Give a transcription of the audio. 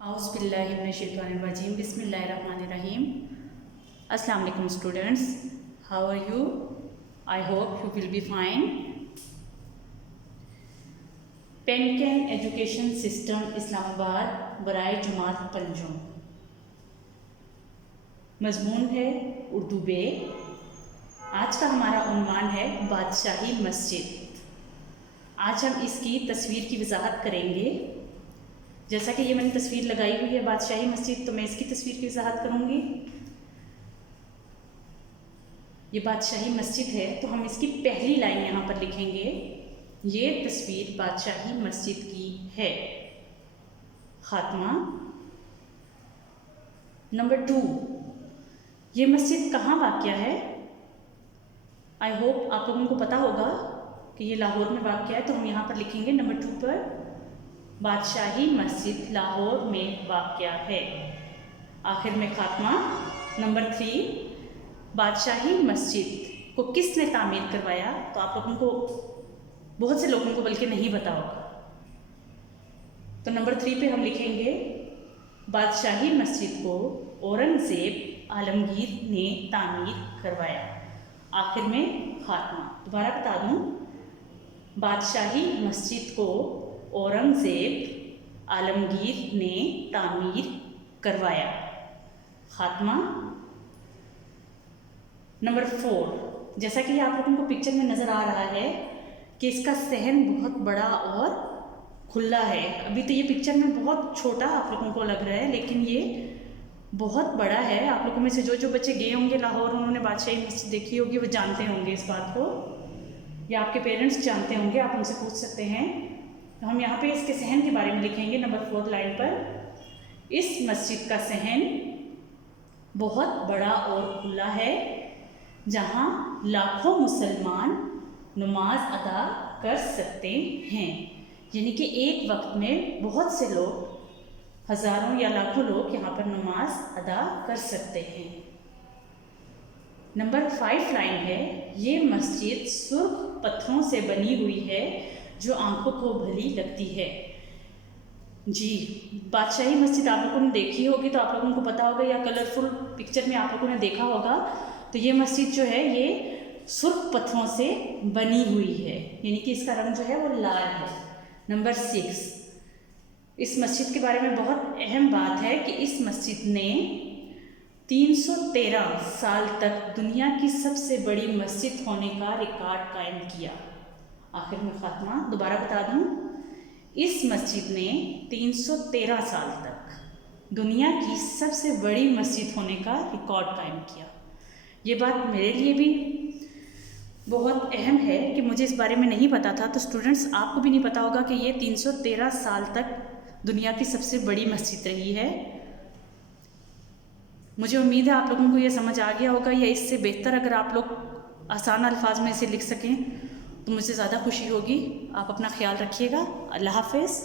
Auzubillahiminash-shaytanir-rajim. Bismillahir-rahmanir-rahim. Assalamu alaikum students. How are you? I hope you will be fine. पेनकेन education system Islamabad बराए जमात पंजुम। मजमून है उर्दू बे। आज का हमारा उन्वान है बादशाही मस्जिद। आज हम इसकी तस्वीर की वजाहत करेंगे। जैसा कि ये मैंने तस्वीर लगाई हुई है बादशाही मस्जिद, तो मैं इसकी तस्वीर की वजाहत करूँगी। ये बादशाही मस्जिद है, तो हम इसकी पहली लाइन यहाँ पर लिखेंगे। ये तस्वीर बादशाही मस्जिद की है। खात्मा। नंबर 2, ये मस्जिद कहाँ वाक़या है? आई होप आप लोगों को पता होगा कि ये लाहौर में वाक़या है, तो हम यहाँ पर लिखेंगे नंबर 2 पर बादशाही मस्जिद लाहौर में वाक़या है। आखिर में खात्मा। नंबर 3, बादशाही मस्जिद को किसने तामीर करवाया? तो आप लोगों को, बहुत से लोगों को बल्कि नहीं पता होगा। तो नंबर 3 पे हम लिखेंगे बादशाही मस्जिद को औरंगज़ेब आलमगीर ने तामीर करवाया। आखिर में खात्मा। दोबारा बता दूँ, बादशाही मस्जिद को औरंगज़ेब आलमगीर ने तामीर करवाया। खात्मा। नंबर 4, जैसा कि आप लोगों को पिक्चर में नज़र आ रहा है कि इसका सहन बहुत बड़ा और खुला है। अभी तो ये पिक्चर में बहुत छोटा आप लोगों को लग रहा है, लेकिन ये बहुत बड़ा है। आप लोगों में से जो बच्चे गए होंगे लाहौर, उन्होंने बादशाही मस्जिद देखी होगी, वो जानते होंगे इस बात को, या आपके पेरेंट्स जानते होंगे, आप उनसे पूछ सकते हैं। तो हम यहाँ पे इसके सहन के बारे में लिखेंगे नंबर 4 लाइन पर। इस मस्जिद का सहन बहुत बड़ा और खुला है, जहाँ लाखों मुसलमान नमाज अदा कर सकते हैं। यानी कि एक वक्त में बहुत से लोग, हज़ारों या लाखों लोग यहाँ पर नमाज अदा कर सकते हैं। नंबर 5 लाइन है, ये मस्जिद सुर्ख पत्थरों से बनी हुई है जो आंखों को भली लगती है। जी, बादशाही मस्जिद आप लोगों ने देखी होगी, तो आप लोगों को पता होगा, या कलरफुल पिक्चर में आप लोगों ने देखा होगा। तो ये मस्जिद जो है ये सुर्ख पत्थरों से बनी हुई है, यानी कि इसका रंग जो है वो लाल है। नंबर 6, इस मस्जिद के बारे में बहुत अहम बात है कि इस मस्जिद ने 313 साल तक दुनिया की सबसे बड़ी मस्जिद होने का रिकॉर्ड कायम किया। आखिर में खात्मा। दोबारा बता दूं, इस मस्जिद ने 313 साल तक दुनिया की सबसे बड़ी मस्जिद होने का रिकॉर्ड कायम किया। ये बात मेरे लिए भी बहुत अहम है कि मुझे इस बारे में नहीं पता था। तो स्टूडेंट्स, आपको भी नहीं पता होगा कि ये 313 साल तक दुनिया की सबसे बड़ी मस्जिद रही है। मुझे उम्मीद है आप लोगों को ये समझ आ गया होगा, या इससे बेहतर अगर आप लोग आसान अल्फाज में इसे लिख सकें तो मुझे ज़्यादा खुशी होगी। आप अपना ख्याल रखिएगा। अल्लाह हाफ़िज़।